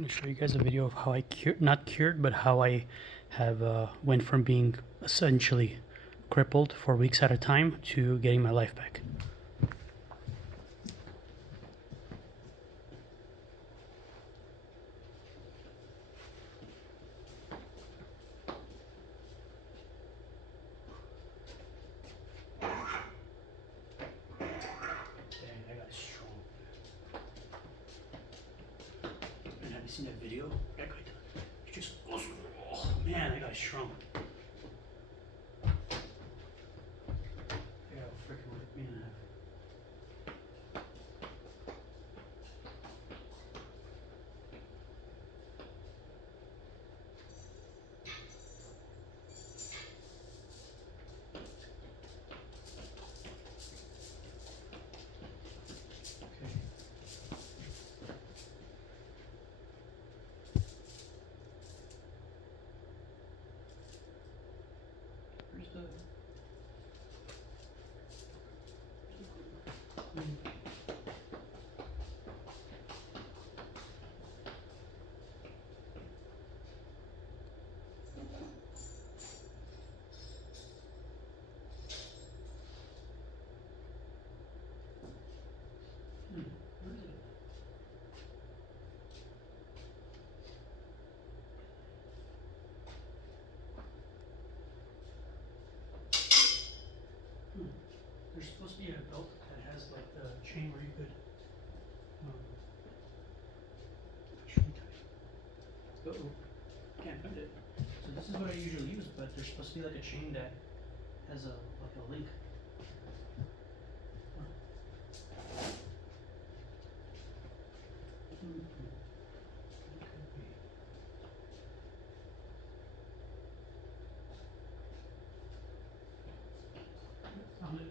I'm gonna show you guys a video of how I not cured, but how I have went from being essentially crippled for weeks at a time to getting my life back. Dang, that guy's strong. Man, have you seen that video? That guy, he just goes, oh man, that guy's strong. Yeah, freaking rip me in half. Okay. Where's the... Where is it? There's supposed to be a belt that has like the chain where you could actually tie. Uh-oh, can't find it. So this is what I usually use, but there's supposed to be like a chain that has a like a link. Found it.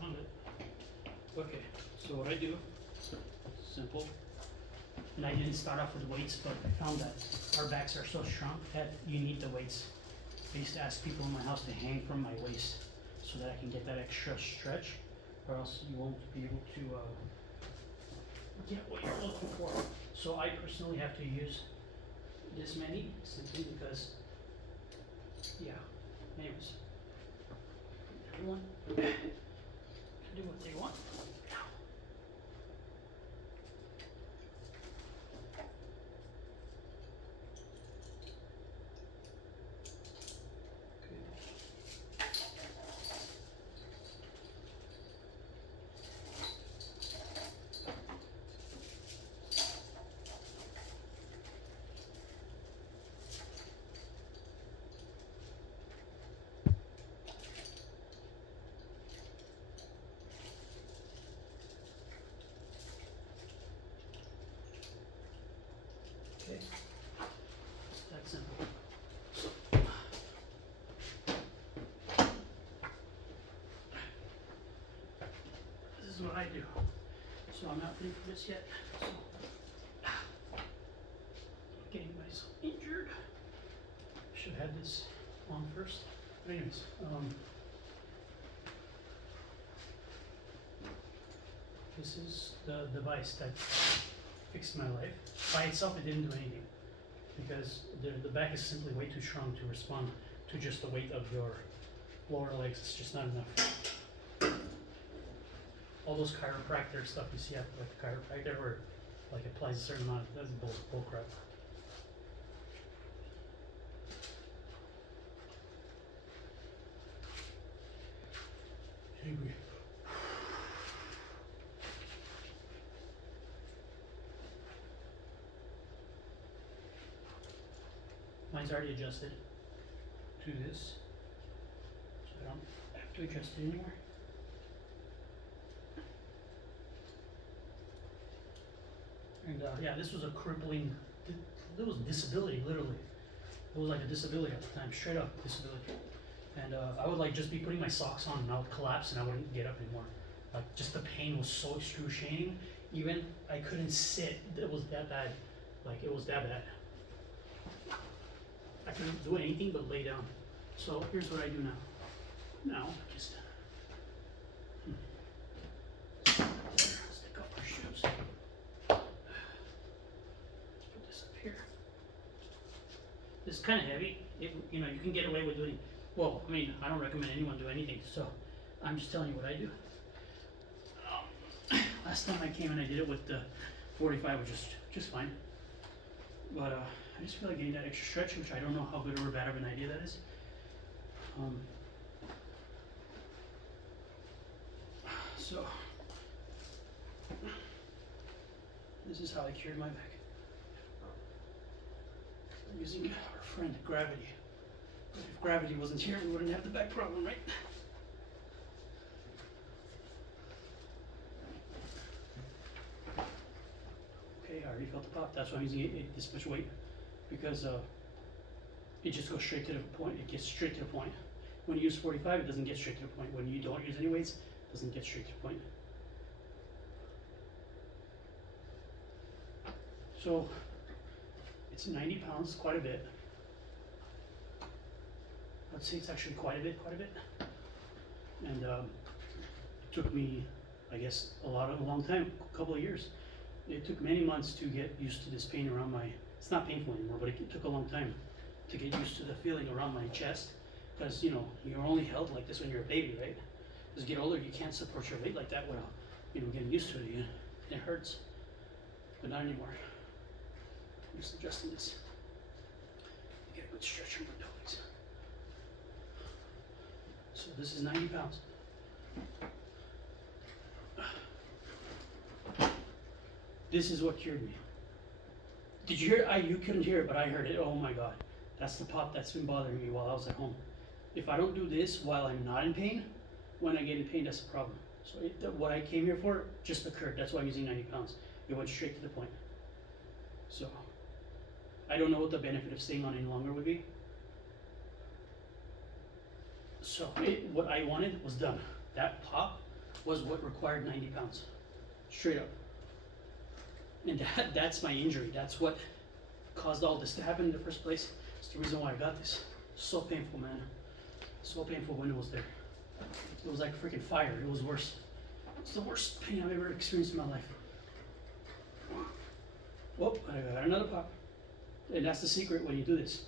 Found it. Okay, so what I do, simple. And I didn't start off with weights, but I found that our backs are so strong that you need the weights. I used to ask people in my house to hang from my waist so that I can get that extra stretch, or else you won't be able to get what you're looking for. So I personally have to use this many simply because, yeah. Anyways, everyone can do what they want. Okay, that's simple. This is what I do. So I'm not ready for this yet. So, getting myself injured. Should have had this on first. But anyways, this is the device that fixed my life. By itself, it didn't do anything because the back is simply way too strong to respond to just the weight of your lower legs. It's just not enough. All those chiropractor stuff you see after like the chiropractor where like applies a certain amount, that's bull crap. Anyway. Mine's already adjusted to this, so I don't have to adjust it anymore. And yeah, this was a crippling, it was disability, literally. It was like a disability at the time, straight up disability. And I would like just be putting my socks on and I would collapse and I wouldn't get up anymore. Like just the pain was so excruciating. Even I couldn't sit, it was that bad. Like it was that bad. I couldn't do anything but lay down. So here's what I do now. Now, just let's take off our shoes. Let's put this up here. This is kind of heavy. You know, you can get away with doing, well, I mean, I don't recommend anyone do anything, so I'm just telling you what I do. Last time I came and I did it with the 45, was just fine. But I just feel like getting that extra stretch, which I don't know how good or bad of an idea that is. So this is how I cured my back. I'm using our friend gravity. But if gravity wasn't here, we wouldn't have the back problem, right? Okay, I already felt the pop. That's why I'm using it this much weight, because it just goes straight to the point. It gets straight to the point. When you use 45, it doesn't get straight to the point. When you don't use any weights, it doesn't get straight to the point. So it's 90 pounds, quite a bit. I'd say it's actually quite a bit. And it took me, I guess, a long time, a couple of years. It took many months to get used to this pain around my, it's not painful anymore, but it took a long time to get used to the feeling around my chest. Because, you know, you're only held like this when you're a baby, right? As you get older, you can't support your weight like that without, you know, getting used to it again. It hurts, but not anymore. I'm just adjusting this. Get a good stretch on my pelvis. So this is 90 pounds. This is what cured me. Did you hear? You couldn't hear it, but I heard it. Oh my God. That's the pop that's been bothering me while I was at home. If I don't do this while I'm not in pain, when I get in pain, that's a problem. So what I came here for just occurred. That's why I'm using 90 pounds. It went straight to the point. So I don't know what the benefit of staying on any longer would be. So what I wanted was done. That pop was what required 90 pounds. Straight up. And that's my injury. That's what caused all this to happen in the first place. It's the reason why I got this. So painful, man. So painful when it was there. It was like freaking fire. It was worse. It's the worst pain I've ever experienced in my life. Whoop, I got another pop. And that's the secret when you do this.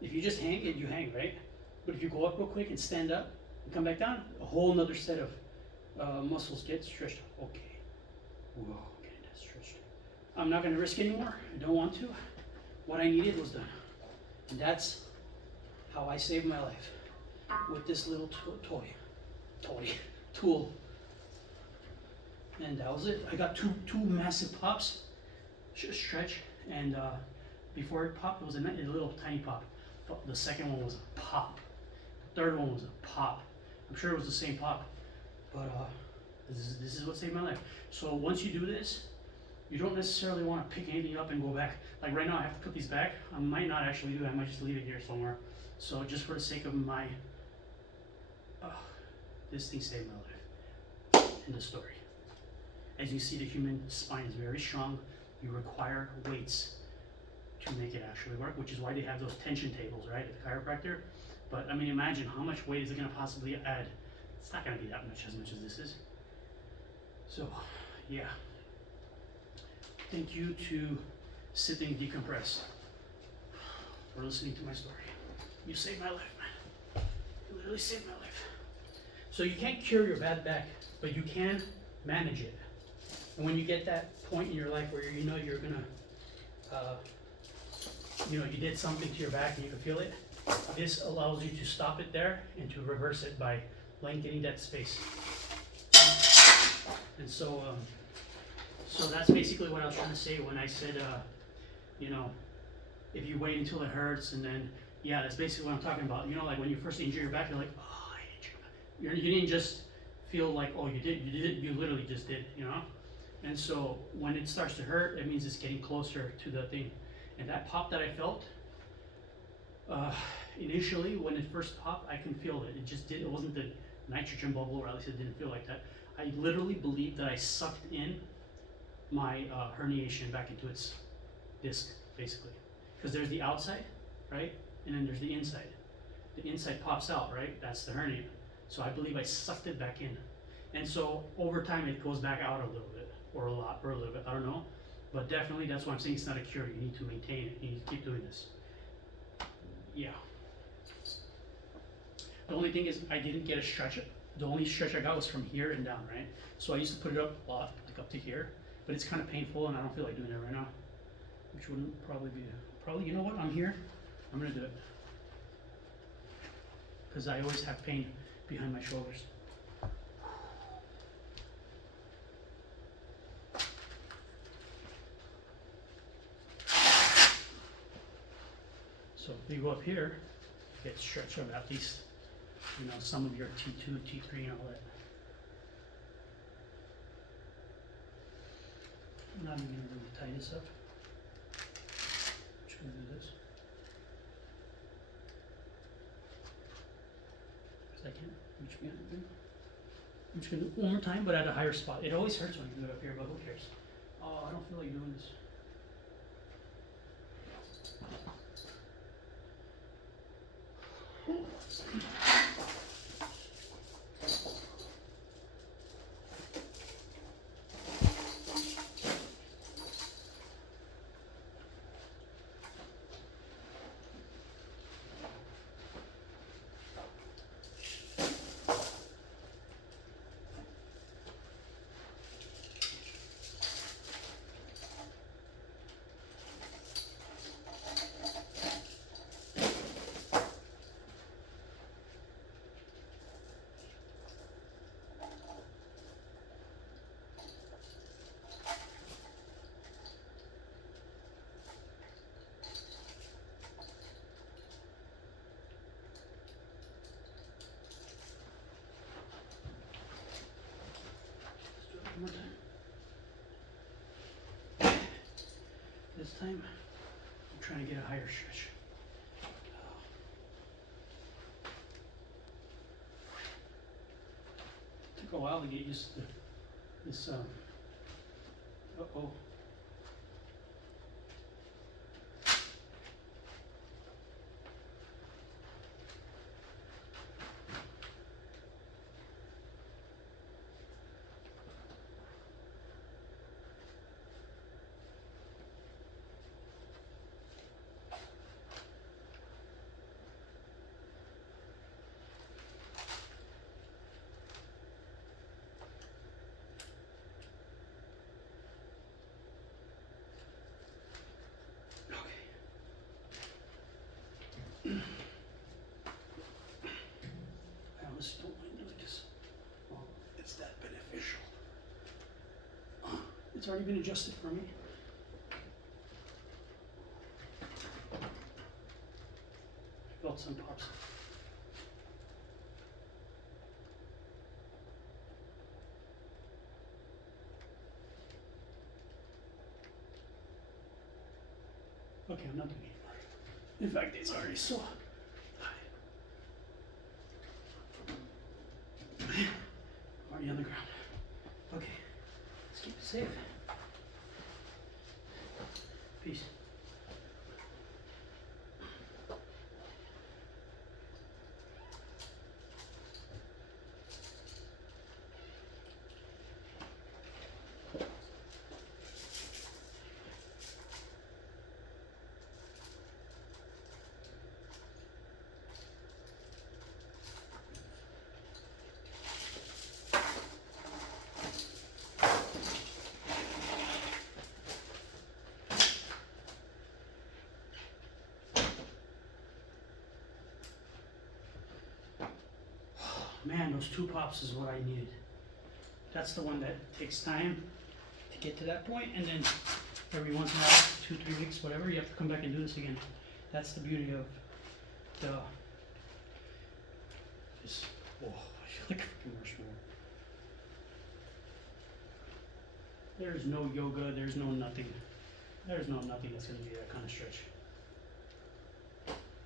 If you just hang it, you hang, right? But if you go up real quick and stand up and come back down, a whole nother set of muscles get stretched. Okay. Whoa, getting that stretched. I'm not going to risk anymore. I don't want to. What I needed was done. And that's how I saved my life. With this little tool. And that was it. I got two massive pops, stretch, and before it popped, it was a little tiny pop. The second one was a pop. The third one was a pop. I'm sure it was the same pop, but this is what saved my life. So once you do this, you don't necessarily want to pick anything up and go back. Like right now, I have to put these back. I might not actually do it. I might just leave it here somewhere. So just for the sake of my, this thing saved my life. End of story. As you see, the human spine is very strong. You require weights to make it actually work, which is why they have those tension tables, right, at the chiropractor. But I mean, imagine how much weight is it going to possibly add? It's not going to be that much as this is. So, yeah. Thank you to Sit and Decompress for listening to my story. You saved my life, man. You literally saved my life. So you can't cure your bad back, but you can manage it. And when you get that point in your life where you know you're gonna, you did something to your back and you can feel it, this allows you to stop it there and to reverse it by lengthening that space. And so, so that's basically what I was trying to say when I said, if you wait until it hurts and then, yeah, that's basically what I'm talking about. You know, like when you first injure your back, you're like, oh, I injured my back. You didn't just feel like, oh, you did, you literally just did, you know? And so when it starts to hurt, it means it's getting closer to the thing. And that pop that I felt, initially, when it first popped, I can feel it. It wasn't the nitrogen bubble, or at least it didn't feel like that. I literally believe that I sucked in my herniation back into its disc, basically. Because there's the outside, right? and then there's the inside. The inside pops out, right? That's the hernia. So I believe I sucked it back in. And so over time it goes back out a little bit, or a lot, or a little bit, I don't know. But definitely that's why I'm saying it's not a cure. You need to maintain it. You need to keep doing this. Yeah. The only thing is I didn't get a stretch. The only stretch I got was from here and down, right? So I used to put it up a lot, like up to here, but it's kind of painful and I don't feel like doing it right now. Which wouldn't probably be, you know what, I'm here, I'm gonna do it. Because I always have pain behind my shoulders. So if you go up here, you get stretch of at least, you know, some of your T2, T3 and all that. I'm not even gonna really tie this up. I'm just gonna do this. Because I can't reach behind the thing. I'm just gonna do it one more time, but at a higher spot. It always hurts when you do it up here, but who cares? Oh, I don't feel like doing this. One more time. This time, I'm trying to get a higher stretch. Took a while to get used to this, uh-oh. I honestly don't mind doing this. Well, it's that beneficial. It's already been adjusted for me. I felt some pops. Okay, I'm not doing it. In fact, it's already so high. Already on the ground. Okay, let's keep it safe. Peace. Man, those 2 pops is what I needed. That's the one that takes time to get to that point, and then every once in a while, 2-3 weeks, whatever, you have to come back and do this again. That's the beauty of the, this, oh, I feel like a freaking marshmallow. There's no yoga, there's no nothing. There's no nothing that's gonna be that kind of stretch.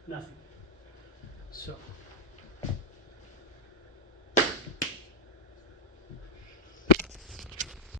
Nothing. So.